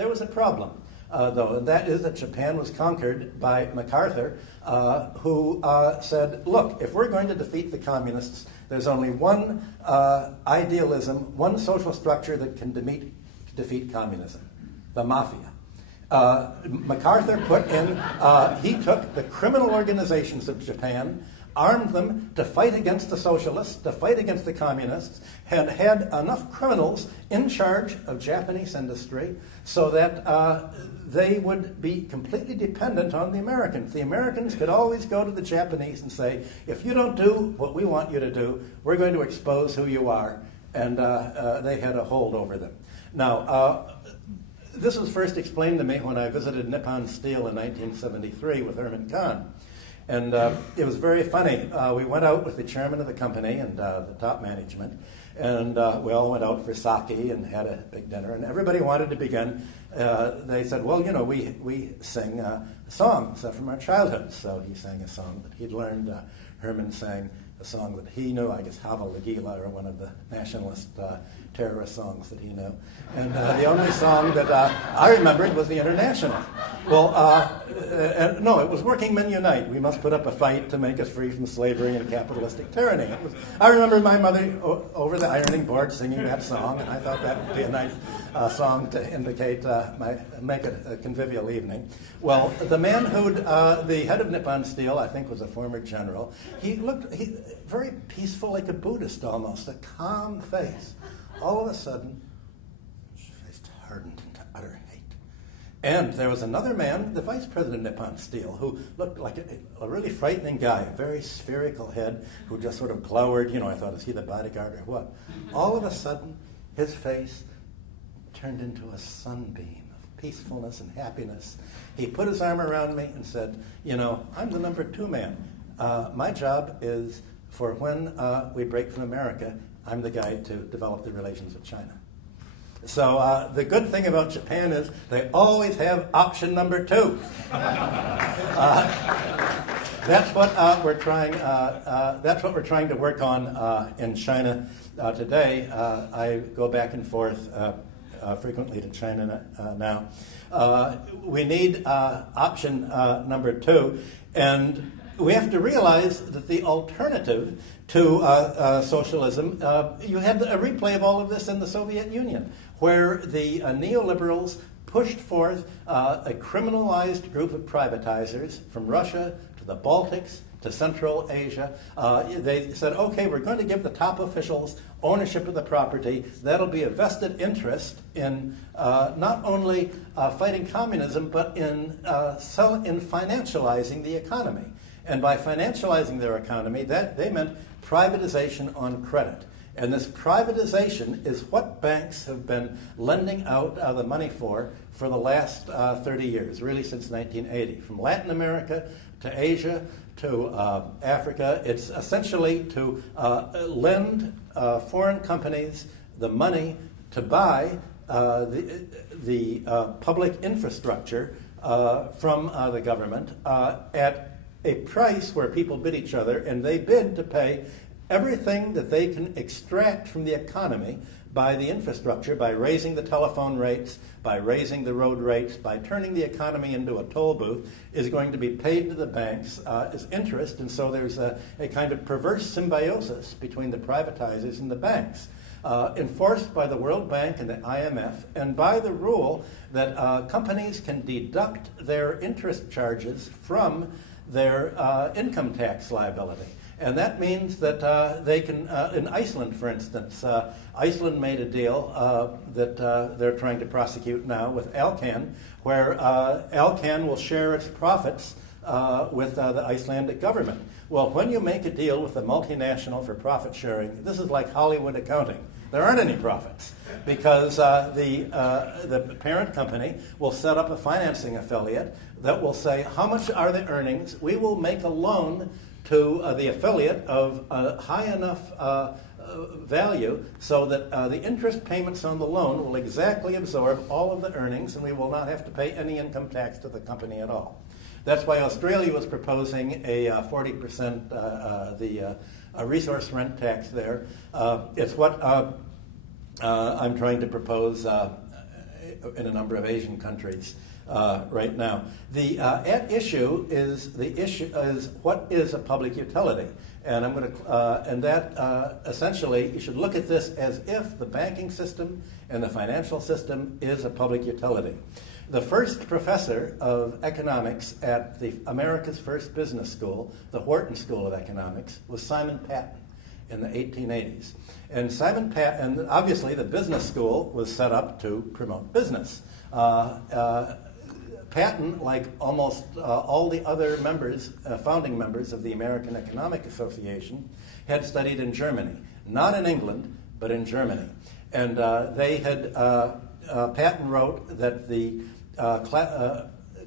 There was a problem, though, and that is that Japan was conquered by MacArthur, who said, look, if we're going to defeat the communists, there's only one idealism, one social structure that can defeat communism, the mafia. MacArthur put in, he took the criminal organizations of Japan, armed them to fight against the socialists, to fight against the communists, had had enough criminals in charge of Japanese industry so that they would be completely dependent on the Americans. The Americans could always go to the Japanese and say, if you don't do what we want you to do, we're going to expose who you are. And they had a hold over them. Now, this was first explained to me when I visited Nippon Steel in 1973 with Herman Kahn. And it was very funny. We went out with the chairman of the company and the top management, and we all went out for sake and had a big dinner, and everybody wanted to begin. They said, well, you know, we sing songs from our childhood. So he sang a song that he'd learned. Herman sang a song that he knew, I guess Hava Lagila, or one of the nationalist terrorist songs that he knew. And the only song that I remembered was the International. Well, no, it was Working Men Unite. We must put up a fight to make us free from slavery and capitalistic tyranny. I remember my mother over the ironing board singing that song, and I thought that would be a nice song to indicate, make it a convivial evening. Well, the man who'd, the head of Nippon Steel, I think was a former general, he looked very peaceful, like a Buddhist almost, a calm face. All of a sudden, his face hardened into utter hate. And there was another man, the vice president of Nippon Steel, who looked like a really frightening guy, a very spherical head, who just sort of glowered. You know, I thought, is he the bodyguard or what? All of a sudden, his face turned into a sunbeam of peacefulness and happiness. He put his arm around me and said, you know, I'm the number 2 man. My job is for when we break from America, I'm the guy to develop the relations with China. So the good thing about Japan is they always have option number 2. That's what we're trying. That's what we're trying to work on in China today. I go back and forth frequently to China now. We need option number 2, and we have to realize that the alternative to socialism, you had a replay of all of this in the Soviet Union, where the neoliberals pushed forth a criminalized group of privatizers from Russia to the Baltics to Central Asia. They said, okay, we're going to give the top officials ownership of the property. That'll be a vested interest in not only fighting communism, but in financializing the economy. And by financializing their economy, that they meant privatization on credit. And this privatization is what banks have been lending out the money for the last 30 years, really since 1980. From Latin America to Asia to Africa, it's essentially to lend foreign companies the money to buy the public infrastructure from the government at a price where people bid each other, and they bid to pay everything that they can extract from the economy by the infrastructure, by raising the telephone rates, by raising the road rates, by turning the economy into a toll booth, is going to be paid to the banks as interest. And so there's a kind of perverse symbiosis between the privatizers and the banks, enforced by the World Bank and the IMF, and by the rule that companies can deduct their interest charges from their income tax liability. And that means that they can, in Iceland, for instance, Iceland made a deal that they're trying to prosecute now with Alcan, where Alcan will share its profits with the Icelandic government. Well, when you make a deal with a multinational for profit sharing, this is like Hollywood accounting. There aren't any profits because the parent company will set up a financing affiliate that will say, how much are the earnings? We will make a loan to the affiliate of a high enough value so that the interest payments on the loan will exactly absorb all of the earnings, and we will not have to pay any income tax to the company at all. That's why Australia was proposing a 40% a resource rent tax there. It's what I'm trying to propose in a number of Asian countries right now. The at issue is what is a public utility, and I'm going to and that essentially you should look at this as if the banking system and the financial system is a public utility. The first professor of economics at the America's first business school, the Wharton School of Economics, was Simon Patten in the 1880s. And Simon Patten, and obviously the business school was set up to promote business. Patten, like almost all the other members, founding members of the American Economic Association, had studied in Germany, not in England, but in Germany. And they had, Patten wrote that the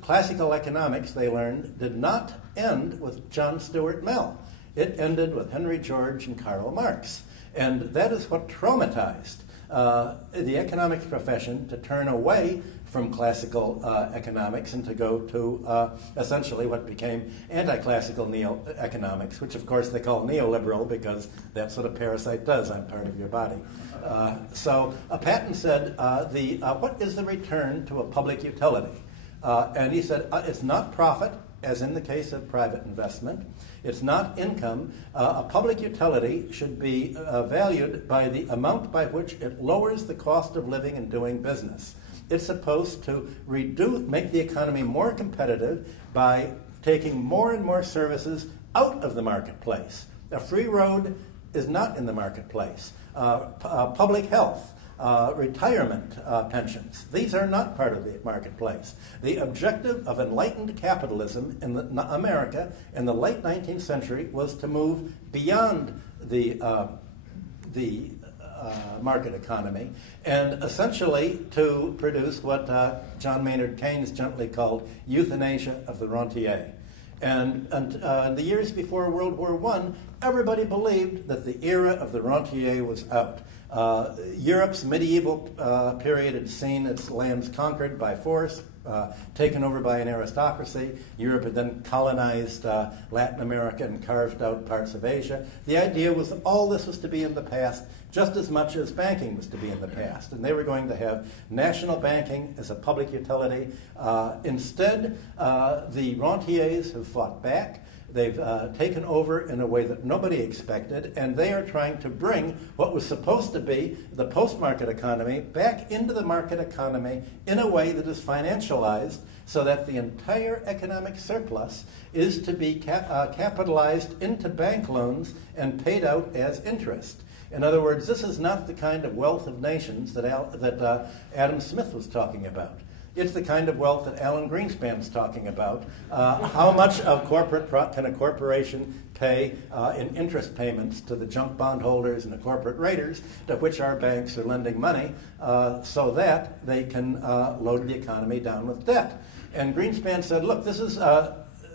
classical economics they learned did not end with John Stuart Mill. It ended with Henry George and Karl Marx. And that is what traumatized the economics profession to turn away from classical economics and to go to essentially what became anti-classical neo-economics, which of course they call neoliberal because that's what a parasite does. I'm part of your body. So Patten said, what is the return to a public utility? And he said, it's not profit, as in the case of private investment. It's not income. A public utility should be valued by the amount by which it lowers the cost of living and doing business. It's supposed to make the economy more competitive by taking more and more services out of the marketplace. A free road is not in the marketplace. Public health, retirement pensions, these are not part of the marketplace. The objective of enlightened capitalism in America in the late 19th century was to move beyond the market economy and essentially to produce what John Maynard Keynes gently called euthanasia of the rentier. And in the years before World War I, everybody believed that the era of the rentier was out. Europe's medieval period had seen its lands conquered by force, taken over by an aristocracy. Europe had then colonized Latin America and carved out parts of Asia. The idea was that all this was to be in the past just as much as banking was to be in the past. And they were going to have national banking as a public utility. Instead, the rentiers have fought back. They've taken over in a way that nobody expected, and they are trying to bring what was supposed to be the post-market economy back into the market economy in a way that is financialized so that the entire economic surplus is to be capitalized into bank loans and paid out as interest. In other words, this is not the kind of wealth of nations that Adam Smith was talking about. It's the kind of wealth that Alan Greenspan's talking about. How much of can a corporation pay in interest payments to the junk bondholders and the corporate raiders to which our banks are lending money so that they can load the economy down with debt? And Greenspan said, look, this is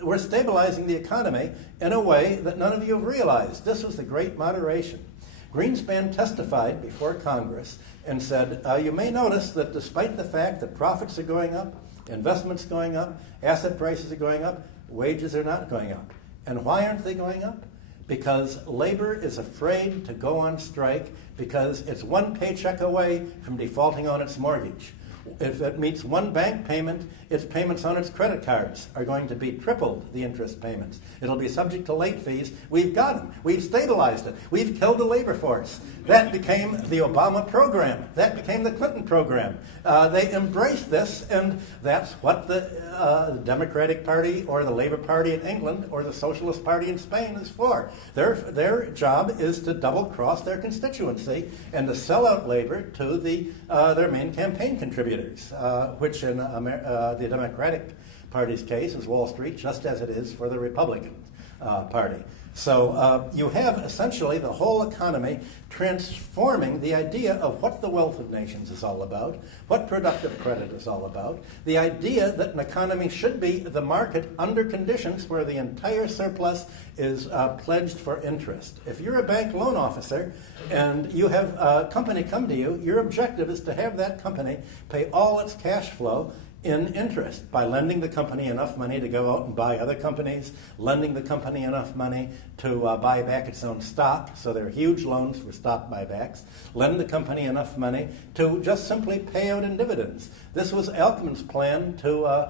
we're stabilizing the economy in a way that none of you have realized. This was the great moderation. Greenspan testified before Congress and said, you may notice that despite the fact that profits are going up, investments going up, asset prices are going up, wages are not going up. And why aren't they going up? Because labor is afraid to go on strike because it's one paycheck away from defaulting on its mortgage. If it meets one bank payment, its payments on its credit cards are going to be tripled, the interest payments. It'll be subject to late fees. We've got them. We've stabilized it. We've killed the labor force. That became the Obama program. That became the Clinton program. They embraced this, and that's what the Democratic Party or the Labour Party in England or the Socialist Party in Spain is for. Their job is to double-cross their constituency and to sell out labor to their main campaign contributors, which in the Democratic Party's case is Wall Street, just as it is for the Republican Party. So you have essentially the whole economy transforming the idea of what the wealth of nations is all about, what productive credit is all about, the idea that an economy should be the market under conditions where the entire surplus is pledged for interest. If you're a bank loan officer and you have a company come to you, your objective is to have that company pay all its cash flow in interest by lending the company enough money to go out and buy other companies, lending the company enough money to buy back its own stock, so there are huge loans for stock buybacks, lend the company enough money to just simply pay out in dividends. This was Alckmin's plan to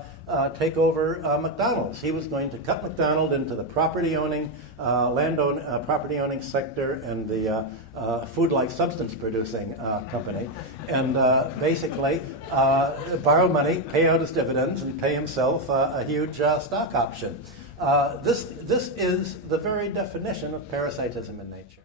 take over McDonald's. He was going to cut McDonald into the property-owning, property-owning sector and the food-like substance-producing company, and basically borrow money, pay out his dividends, and pay himself a huge stock option. This is the very definition of parasitism in nature.